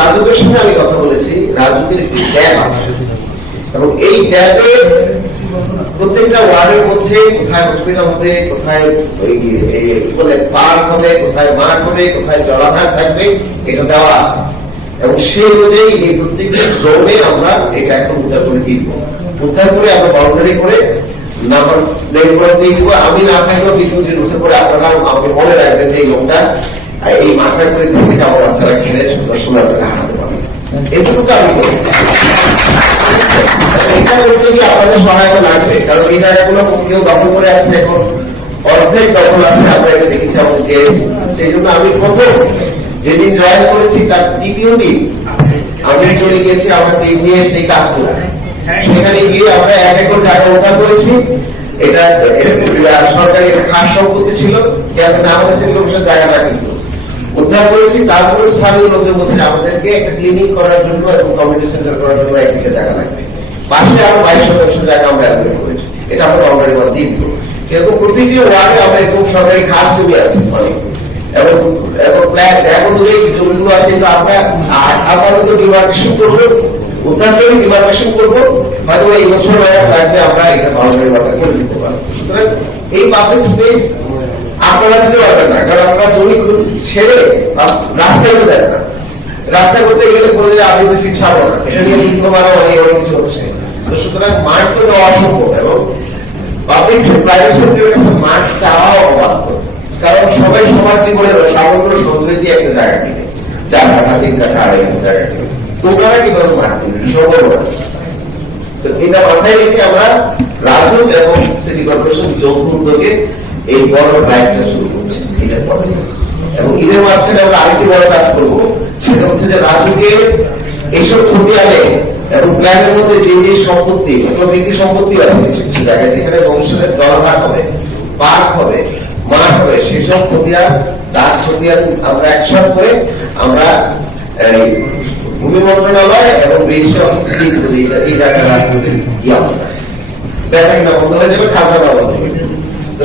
রাজুকের সঙ্গে আমি কথা বলেছি, রাজুকের একটি ট্যাব আছে। এবং এই ট্যাবে প্রত্যেকটা ওয়ার্ডের মধ্যে, কোথায় হসপিটাল হবে, কোথায় পার্ক হবে, কোথায় মাঠ হবে, কোথায় জলাধার থাকবে, এটা দেওয়া আছে। এবং সেই অনুযায়ী এই প্রত্যেকটা জোনে আমরা এটা এখন উদ্ধার করে দিব। উদ্ধার করে আমরা বাউন্ডারি করে নাম্বার প্লেট করে দিয়ে দিব। আমি না থাকলেও কিছু বসে পরে আপনারা আমাকে মনে রাখবেন যে এই লোকটা এই মাথায় করে থেকে আমার বাচ্চারা খেলে, সুন্দর সুন্দর করে হাঁটাতে পারবে। এটুকু আমি করি এটা করতে গিয়ে আপনাদের সহায়তা লাগবে, কারণ এই জায়গাগুলো কেউ দখল করে এখন অর্ধেক দখল আছে, আমরা এটা দেখেছি সেই জন্য আমি প্রথম যেদিন জয়েন করেছি, তার দ্বিতীয় দিন আমি চলে গিয়েছি আমার টিম নিয়ে সেই কাজ করে সেখানে গিয়ে আমরা এক একর জায়গা উদ্ধার করেছি। এটা সরকারি খাস সম্পত্তি ছিল। আমাদের সিভিল জায়গাটা কিন্তু উদ্ধার করেছি, তারপরে স্থানীয় লোকজন বলছে আমাদেরকে একটা ক্লিনিং করার জন্য এবং কমিউনিটি সেন্টার করার জন্য একদিকে জায়গা লাগবে। পাশে আরও বাইশ শতাংশ জায়গা আমরা অ্যালোকেট করেছি। এটা আমরা অলরেডি আমরা দিয়ে দিব। সেরকম প্রতিটি ওয়ার্ডে আমরা এরকম সরকারি খাস জমি আছে অনেক। এবং এবং প্ল্যান এখন জমিগুলো আছে তো আমরা আপাতত ডিমার্কেশন করব, উদ্ধার করে ডিমার্কেশন হয়তো এই বছর লাগবে আমরা এটা আমরা করে দিতে পারব। সুতরাং এই পাবলিক স্পেস আপনারা দিতে পারবেন না, কারণ আপনারা জমি ছেড়ে রাস্তায় তো দেন না রাস্তা করতে গেলে বলে যে আমি দুই ফিট ছাড়বো না। এটা নিয়ে দ্বিতীয়বারও অনেক অনেক কিছু হচ্ছে। তো সুতরাং মাঠ তো দেওয়া অসম্ভব, এবং পাবলিক প্রাইভেট সেক্টরের কাছে মাঠ চাওয়াও অবাধ্য কারণ সবাই সবার জীবনে সামগ্র সমৃদ্ধি একটা জায়গা কিনে। চার কাঠা, তিন কাঠা, আড়াই জায়গা কিনে। তোমরা কীভাবে মাঠ কিনবে সম্ভব না তো এটা মাথায় রেখে আমরা রাজুক এবং সিটি কর্পোরেশন যৌথ উদ্যোগে এই বড় প্রাইসটা শুরু করছে, ঈদের পরে এবং ঈদের মাঝখানে আমরা আরেকটি বড় কাজ করব, সেটা হচ্ছে যে রাজুকে এইসব খতিয়ানে এবং প্ল্যানের মধ্যে যে যে সম্পত্তি, অথবা ব্যক্তি সম্পত্তি আছে কিছু কিছু জায়গায় যেখানে ভবিষ্যতে জলাধার হবে, পার্ক হবে, মাঠ হবে, সেসব খতিয়ান তার খতিয়ান আমরা একসাথে করে আমরা ভূমি মন্ত্রণালয় এবং রেজিস্ট্রি অফিসে দিতে হবে এই- এই জায়গাটা ইয়া বেচা কিনা বন্ধ হয়ে যাবে, খাজনা দেওয়া বন্ধ হয়ে যাবে তো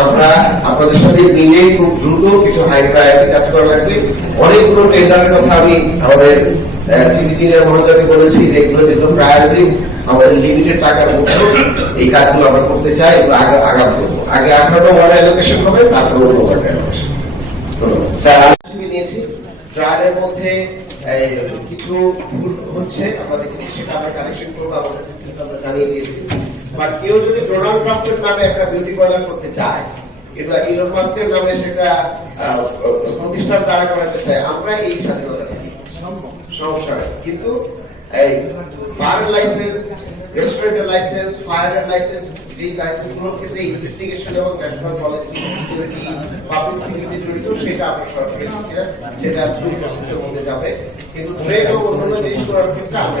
আমরা আপনাদের সাথে মিলে খুব দ্রুত কিছু হাই প্রায়োরিটি কাজ করা লাগবে। অনেকগুলো টেন্ডারের কথা আমি আমাদের চিঠিটিনের মহোদয়কে বলেছি যে এগুলো যেগুলো প্রায়োরিটি আমাদের লিমিটেড টাকার মধ্যে এই কাজগুলো আমরা করতে চাই, এগুলো আগে আগাম করব। আগে আঠারোটা ওয়ার্ড অ্যালোকেশন হবে, তারপরে অন্য ওয়ার্ড অ্যালোকেশন স্যার ট্রায়ালের মধ্যে কিছু ভুল হচ্ছে আমাদের সেটা আমরা কালেকশন করব, আমাদের সিস্টেমটা আমরা জানিয়ে দিয়েছি। বা কেউ যদি ডোনাল্ড ট্রাম্পের নামে একটা বিউটি পার্লার করতে চায়, কিংবা ইলন মাস্কের নামে সেটা প্রতিষ্ঠান দাঁড়া করাতে চায়, আমরা এই স্বাধীনতা সমস্যা কিন্তু এই বার লাইসেন্স রেস্টুরেন্টের লাইসেন্স ফায়ারের লাইসেন্স সেটা আমরা সরকারি দিচ্ছি না। সেটা যাবে। কিন্তু ট্রেড জিনিস করার ক্ষেত্রে আমরা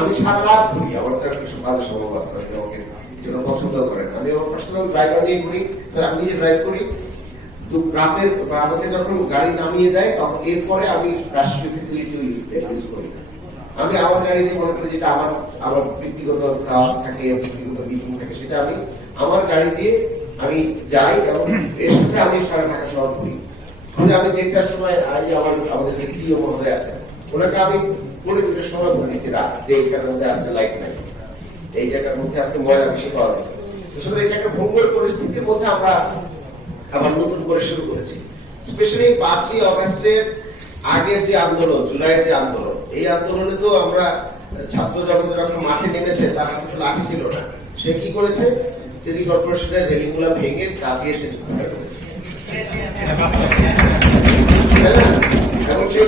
আমি সারা রাত ঘুরি, আমার তো কিছু কাজে সম্ভব আছে আমাকে যেটা পছন্দ করেন আমি আমার পার্সোনাল ড্রাইভার নিয়ে ঘুরি, স্যার, আমি নিজে ড্রাইভ করি। তো রাতের আমাকে যখন গাড়ি নামিয়ে দেয়, তখন এরপরে আমি রাষ্ট্রীয় ফেসিলিটি ইউজ করি আমি আমার গাড়িতে মনে করি যেটা আমার আমার ব্যক্তিগত খাওয়া থাকে ব্যক্তিগত মিটিং থাকে, সেটা আমি আমার গাড়ি দিয়ে আমি যাই এবং এর সাথে আমি সারা ঢাকা শহর ঘুরি। আমি দেড়টার সময় আজ আমার, আমাদের সিও মহোদয় আছে ওনাকে আমি পনেরো দুটোর সময় বলেছি রাত যে এইটার মধ্যে আজকে লাইট নাই। এই জায়গার মধ্যে আজকে ময়লা বেশি পাওয়া গেছে সুতরাং এটা একটা ভঙ্গুর পরিস্থিতির মধ্যে আমরা আবার নতুন করে শুরু করেছি। স্পেশালি পাঁচই অগস্টের আগের যে আন্দোলন, জুলাইয়ের যে আন্দোলন, এই আন্দোলনে তো আমরা ছাত্র জগত যখন মাঠে নেমেছে, তার হাতে লাঠি ছিল না। সে কি করেছে? সিটি কর্পোরেশনের রেলিংগুলা ভেঙে তা দিয়ে সে যুক্ত না?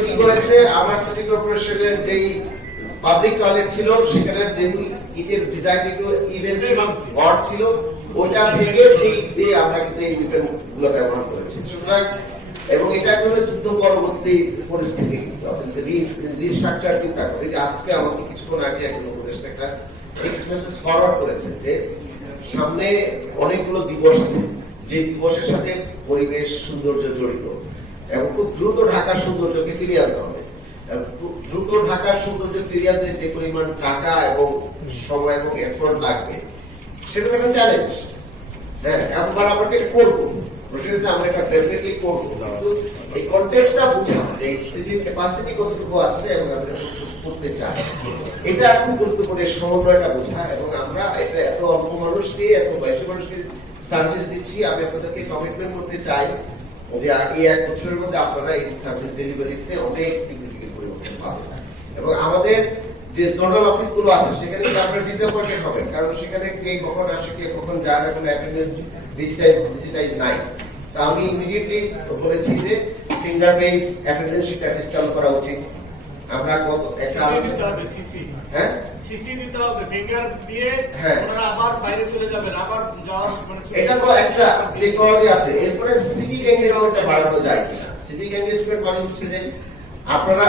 কি করেছে আমার সিটি কর্পোরেশনের যেই পাবলিক টয়লেট ছিল, সেখানে ইটের ডিজাইন একটু ওয়ার্ড ছিল ওটা ভেঙে সেই দিয়ে আমরা কিন্তু এই গুলো ব্যবহার করেছি। সুতরাং, এবং এটা কোনো যুদ্ধ পরবর্তী পরিস্থিতি রিস্ট্রাকচার চিন্তা করি আজকে আমাকে কিছুক্ষণ আগে একজন উপদেষ্টা একটা ফরওয়ার্ড যে, সামনে অনেকগুলো দিবস আছে, যে দিবসের সাথে পরিবেশ, সৌন্দর্য জড়িত। এবং খুব দ্রুত ঢাকার সৌন্দর্যকে ফিরিয়ে আনতে হবে। দ্রুত ঢাকার সৌন্দর্য ফিরিয়ে আনতে যে পরিমাণ টাকা এবং সময় এবং এফোর্ট লাগবে, সেটা একটা চ্যালেঞ্জ হ্যাঁ একবার আমরা এটা করব। করতে চাই। এটা গুরুত্বপূর্ণ বোঝা। এবং আমরা এটা এত অল্প এত মানুষকে সার্ভিস দিচ্ছি। আমি আপনাদেরকে কমিটমেন্ট করতে চাই যে এই এক বছরের মধ্যে আপনারা এই সার্ভিস ডেলিভারিতে অনেক সিগনিফিকেন্ট পরিবর্তন পাবেন। এবং আমাদের যে জোনাল অফিসগুলো আছে, সেখানে কিন্তু আপনার ডিসঅ্যাপয়েন্টেড হবেন কারণ সেখানে কে কখন আসে, কে কখন যায় না কোনো অ্যাটেন্ডেন্স ডিজিটাইজ ডিজিটাইজ নাই। তা আমি ইমিডিয়েটলি বলেছি যে ফিঙ্গার বেস অ্যাটেন্ডেন্স শিটটা ইনস্টল করা উচিত। আমরা কত? একটা দিতে হবে সিসি। হ্যাঁ? সিসি দিতে হবে ফিঙ্গার দিয়ে হ্যাঁ। ওনারা আবার বাইরে চলে যাবেন আবার যাওয়ার মানে এটা তো একটা টেকনোলজি আছে। এরপরে সিভিক এঙ্গেজমেন্টটা বাড়ানো যায় কিনা সিভিক এঙ্গেজমেন্ট মানে হচ্ছে যে আপনারা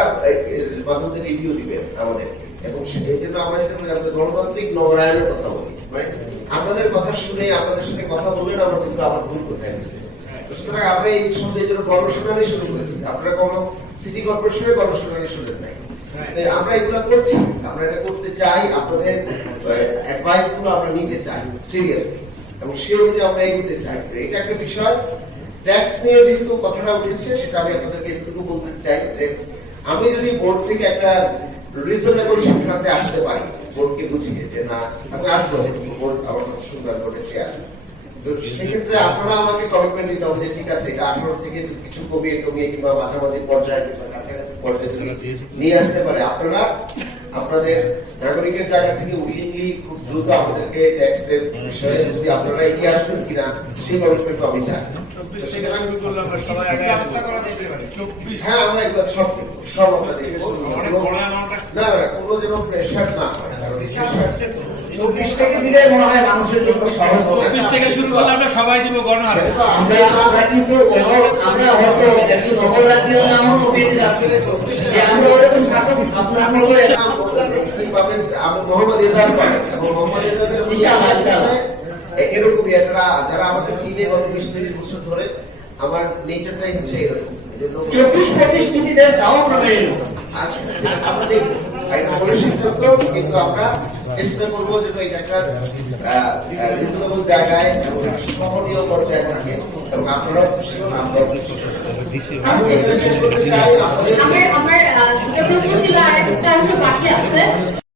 রিভিউ দিবেন আমাদেরকে। এবং জন্য আমরা যেটা গণতান্ত্রিক নগরায়নের কথা বলি। right? আপনাদের কথা শুনে আপনাদের সাথে কথা বললেন আমরা কিন্তু আবার ভুল কোথায় গেছে তো সুতরাং আমরা এই জন্য গণশুনানি শুরু করেছি। আপনারা কোনো সিটি কর্পোরেশনের গণশুনানি শুনেন নাই? আমরা এগুলো করছি। আমরা এটা করতে চাই আপনাদের অ্যাডভাইসগুলো আমরা নিতে চাই সিরিয়াসলি এবং সে অনুযায়ী আমরা এগোতে চাই। এটা একটা বিষয়। ট্যাক্স নিয়ে যেহেতু কথাটা উঠেছে সেটা আমি আপনাদেরকে একটু বলতে চাই যে আমি যদি বোর্ড থেকে একটা রিজনেবল সিদ্ধান্তে আসতে পারি বোর্ডকে বুঝিয়ে যে না আমি আসব বোর্ড আমার কথা শুনবে বোর্ডের চেয়ার সেক্ষেত্রে আপনারা আমাকে কমিটমেন্ট দিতে হবে ঠিক আছে এটা আঠারো থেকে কিছু কমিয়ে কমিয়ে কিংবা মাঝামাঝি পর্যায়ে কিংবা কাছাকাছি পর্যায়ে নিয়ে আসতে পারে আপনারা আপনাদের নাগরিকের জায়গা থেকে উইলিংলি খুব দ্রুত আমাদেরকে ট্যাক্সের বিষয়ে যদি আপনারা এগিয়ে আসবেন কিনা সেই কমিটমেন্ট আমি চাই। হ্যাঁ আমরা এগুলো সব সব আমরা দেখব। না না কোনো যেন প্রেশার না হয় কারণ চব্বিশ থেকে দিলে মনে হয় মানুষের জন্য সহজ চব্বিশ থেকে শুরু করলে আমরা সবাই দিব গণহারে আমরা আমরা কিন্তু আমরা হয়তো একজন নগরাজ্যের নামও কমিয়ে যাচ্ছি আমরা ওরকম শাসক আপনার আমি মোহাম্মদ এজাজ পাবেন এবং মোহাম্মদ এজাজের এরকমই একটা যারা আমাকে চিনে গত বিশ তিরিশ বছর ধরে আমার নেচারটাই হচ্ছে এরকম চব্বিশ পঁচিশ মিনিটে তাও আমরা মেনে। আচ্ছা, আমরা দেখব কিন্তু আমরা চেষ্টা করব যেন এটা একটা রিজনেবল জায়গায় এবং সহনীয় পর্যায়ে থাকে আমার দুটো প্রশ্ন ছিল আর একটা বাকি আছে।